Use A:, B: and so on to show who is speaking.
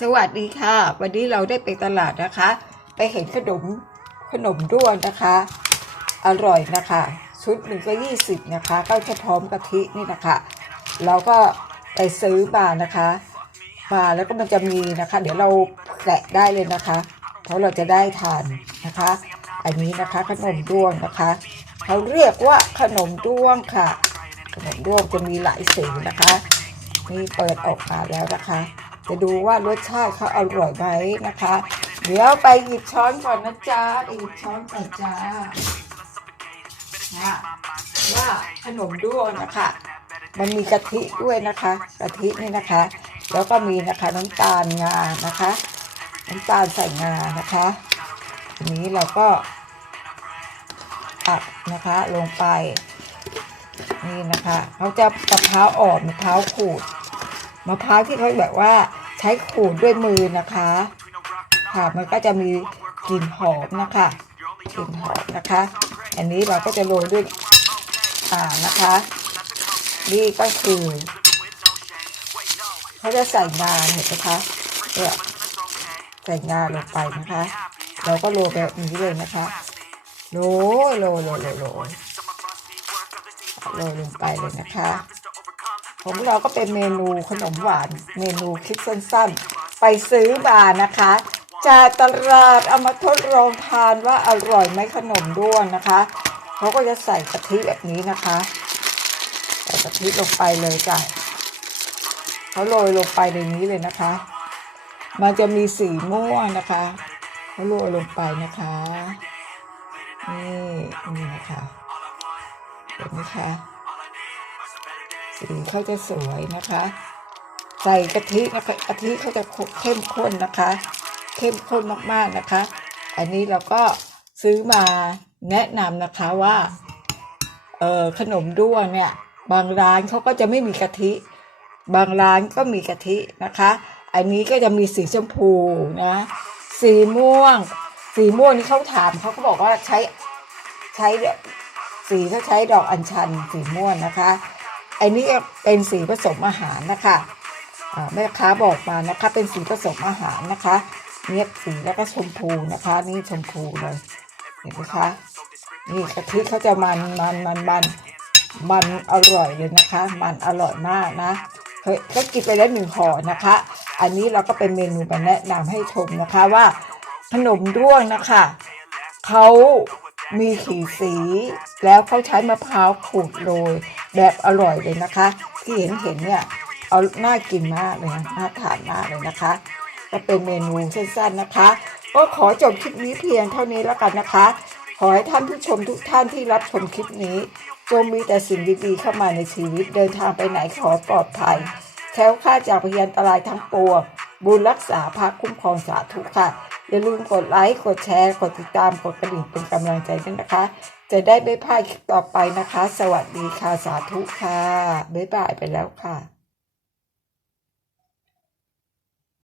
A: สวัสดีค่ะ วันนี้เราได้ไปตลาดนะคะ ไปเห็นขนมขนมด้วนนะคะ อร่อยนะคะ ชุดหนึ่งก็ยี่สิบนะคะก็จะพร้อมกะทินี่นะคะเราก็ไปซื้อมานะคะมาแล้วก็มันจะมีนะคะ เดี๋ยวเราแกะได้เลยนะคะเพราะเราจะได้ทานนะคะ อันนี้นะคะขนมด้วงนะคะเขาเรียกว่าขนมด้วงค่ะ ขนมด้วงจะมีหลายสีนะคะนี่เปิดออกมาแล้วนะคะ จะดูว่ารสชาติเขาอร่อยไหมนะคะ เดี๋ยวไปหยิบช้อนก่อนนะจ๊ะไปหยิบช้อนก่อนจ้าว่าขนมด้วงนะคะ มันมีกะทิด้วยนะคะกะทินี่นะคะ แล้วก็มีนะคะน้ำตาลงานะคะ น้ำตาลใส่งานะคะทีนี้เราก็ตักนะคะลงไป นี่นะคะเขาจะมะพร้าวอ่อนมะพร้าวขูด มะพร้าวที่เขาแบบว่าใช้ขูดด้วยมือนะคะ ค่ะมันก็จะมีกลิ่นหอมนะคะกลิ่นหอมนะคะ อันนี้เราก็จะโรยด้วยอ่านะคะ นี่ก็คือเขาจะใส่งาเห็นไหมคะเนี่ยใส่งาลงไปนะคะ เราก็โรยแบบนี้เลยนะคะโรยโรยโรยโรยโรยโรยลงไปเลยนะคะ ของเราก็เป็นเมนูขนมหวาน เมนูคลิปสั้นๆ ไปซื้อมานะคะจากตลาดเอามาทดลองทานว่าอร่อยไหมขนมด้วงนะคะเขาก็จะใส่กะทิแบบนี้นะคะใส่กะทิลงไปเลยจ้ะเขาโรยลงไปในนี้เลยนะคะ มันจะมีสีม่วงนะคะเขาโรยลงไปนะคะนี่นี่นะคะเห็นไหมคะ สีเขาจะสวยนะคะ ใส่กะทินะคะกะทิเขาจะเข้มข้นนะคะ เข้มข้นมากๆนะคะ อันนี้เราก็ซื้อมาแนะนำนะคะว่าเออขนมด้วงเนี่ย บางร้านเขาก็จะไม่มีกะทิ บางร้านก็มีกะทินะคะ อันนี้ก็จะมีสีชมพูนะ สีม่วง สีม่วงนี่เขาถามเขาก็บอกว่าใช้ใช้สีเขาใช้ดอกอัญชันสีม่วงนะคะ อันนี้เป็นสีผสมอาหารนะคะแม่ค้าบอกมานะคะ เป็นสีผสมอาหารนะคะเนี่ยสีแล้วก็ชมพูนะคะ นี่ชมพูเลยเห็นไหมคะนี่กะทิเขาจะมันมันมันมันมันอร่อยเลยนะคะ มันอร่อยมากนะเคยก็กินไปแล้วหนึ่งห่อนะคะ อันนี้เราก็เป็นเมนูมาแนะนำให้ชมนะคะว่าขนมด้วงนะคะเขา มีขีดสี แล้วเขาใช้มะพร้าวขูดโรยแบบอร่อยเลยนะคะ ที่เห็นเห็นเนี่ยเอาน่ากินมากเลยนะน่าทานมากเลยนะคะก็เป็นเมนูสั้นๆนะคะ ก็ขอจบคลิปนี้เพียงเท่านี้แล้วกันนะคะ ขอให้ท่านผู้ชมทุกท่านที่รับชมคลิปนี้ จงมีแต่สิ่งดีๆเข้ามาในชีวิตเดินทางไปไหนขอปลอดภัยแคล้วคลาดจากพยันตรายทั้งปวงบุญรักษาพระคุ้มครองสาธุค่ะ อย่าลืมกดไลค์ กดแชร์ กดติดตาม กดกระดิ่งเป็นกำลังใจด้วยนะคะ จะได้ไม่พลาดคลิปต่อไปนะคะ สวัสดีค่ะ สาธุค่ะ บ๊ายบายไปแล้วค่ะ